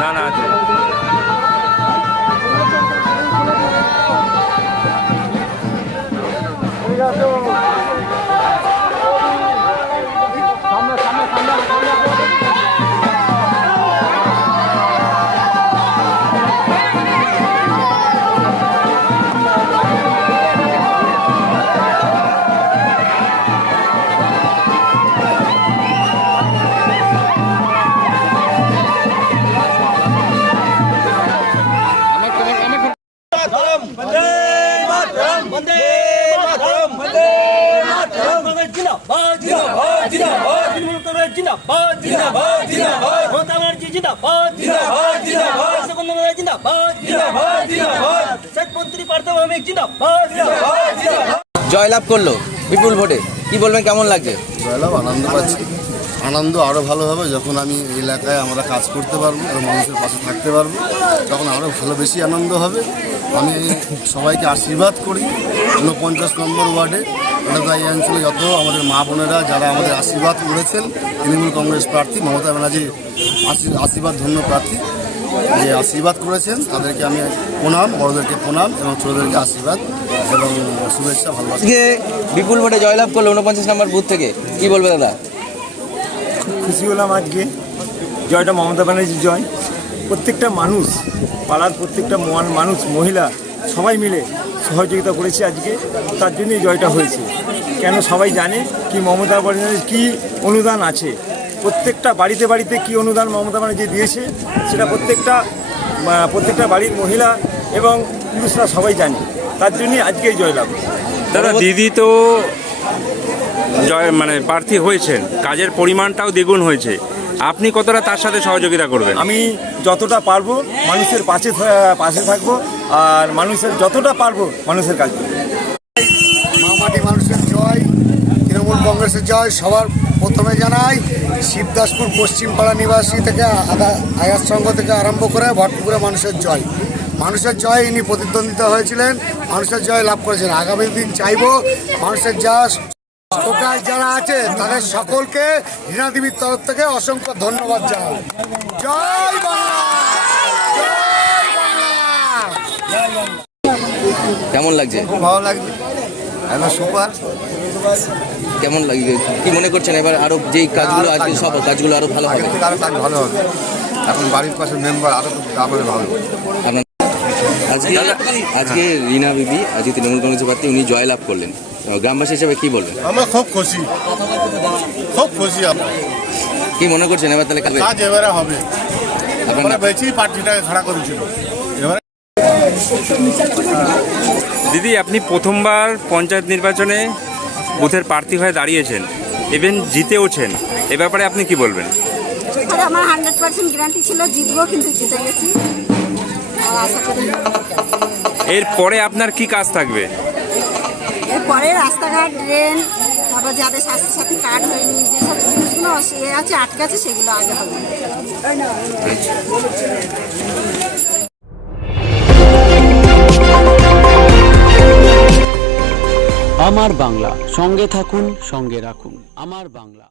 না না আছে। জয়লাভ করল বিপুল ভোটে। কি বলবেন কেমন লাগছে? জয়লাভ আনন্দ পাচ্ছি। আনন্দ আরও ভালো হবে যখন আমি এলাকায় আমরা কাজ করতে পারব এবং মানুষের পাশে থাকতে পারব। তখন আরও ভালো বেশি আনন্দ হবে। আমি সবাইকে আশীর্বাদ করি ঊনপঞ্চাশ নম্বর ওয়ার্ডে। ওটা এই অঞ্চলে যত আমাদের মা বোনেরা যারা আমাদের আশীর্বাদ করেছেন তৃণমূল কংগ্রেস প্রার্থী মমতা ব্যানার্জি আশী- আশীর্বাদ ধন্য প্রার্থী যে আশীর্বাদ করেছেন তাদেরকে আমি প্রণাম বড়দেরকে প্রণাম এবং ছোটদেরকে আশীর্বাদ এবং শুভেচ্ছা ভালোবাসা। বিপুল ভোটে জয়লাভ করল উনপঞ্চাশ নম্বর বুথ থেকে। কি বলবে দাদা? খুশি হলাম আজকে। জয়টা মমতা ব্যানার্জির জয়। প্রত্যেকটা মানুষ পাড়ার প্রত্যেকটা মহান মানুষ মহিলা সবাই মিলে সহযোগিতা করেছে আজকে। তার জন্যই জয়টা হয়েছে। কেন সবাই জানে কি মমতা ব্যানার্জির কী অনুদান আছে? প্রত্যেকটা বাড়িতে বাড়িতে কি অনুদান মমতা ব্যানার্জি দিয়েছে সেটা প্রত্যেকটা প্রত্যেকটা বাড়ির মহিলা এবং পুরুষরা সবাই জানে। তার জন্যই আজকেই জয়লাভ। দাদা দিদি তো জয় মানে প্রার্থী হয়েছেন। কাজের পরিমাণটাও দ্বিগুণ হয়েছে। আপনি কতটা তার সাথে সহযোগিতা করবেন? আমি যতটা পারব মানুষের পাশে পাশে থাকব আর মানুষের যতটা পারব মানুষের কাজ করব মামাটি মানুষের জয় তৃণমূল কংগ্রেসের জয় সবার প্রথমে জানাই শিবদাসপুর পশ্চিমপাড়া নিবাসী থেকে আদা- আয়াত সংঘ থেকে আরম্ভ করে ভটপুকুরে মানুষের জয়। মানুষের জয় ইনি প্রতিদ্বন্দ্বিতা হয়েছিলেন মানুষের জয় লাভ করেছেন। আগামী দিন চাইব মানুষের যা টোটাল যারা আছে তাদের সকলকে হীনা দেবীর তরফ থেকে অসংখ্য ধন্যবাদ জানাই। জয় বাংলা! কেমন লাগছে? খুব ভালো লাগছে। সুপার? কেমন লাগছে? কি মনে করছেন এবার আরও যেই কাজগুলো আজকে সব কাজগুলো আরও ভালো হবে? আগের আরও কাজ ভালো হবে। এখন বাড়ির পাশে মেম্বার আরও আমাদের ভালো আজকে আজকে রিনা বিবি আজকে তৃণমূল কংগ্রেসের প্রার্থী উনি জয়লাভ করলেন। গ্রামবাসী হিসেবে কি বলবেন আমরা খুব খুশি। খুব খুশি আমরা। কি মনে করছেন এবার তাহলে কাজ এবারে হবে। আমরা? বেশি পার্টিটাকে খাড়া করেছিল। এবারে দিদি আপনি প্রথমবার পঞ্চায়েত নির্বাচনে বুথের প্রার্থী হয়ে দাঁড়িয়েছেন ইভেন জিতেওছেন। এ ব্যাপারে আপনি কি বলবেন? আমার হান্ড্রেড পার্সেন্ট গ্যারান্টি ছিল জিতবো কিন্তু জিতে গেছি। এরপরে আপনার কি কাজ থাকবে? এরপরে রাস্তাঘাট, ড্রেন, তারপর যাদের স্বাস্থ্য সাথী কার্ড হয়নি যেসব জিনিসগুলো আছে, আটকে আছে, সেগুলো আগে হবে। আমার বাংলা, সঙ্গে থাকুন, সঙ্গে রাখুন। আমার বাংলা।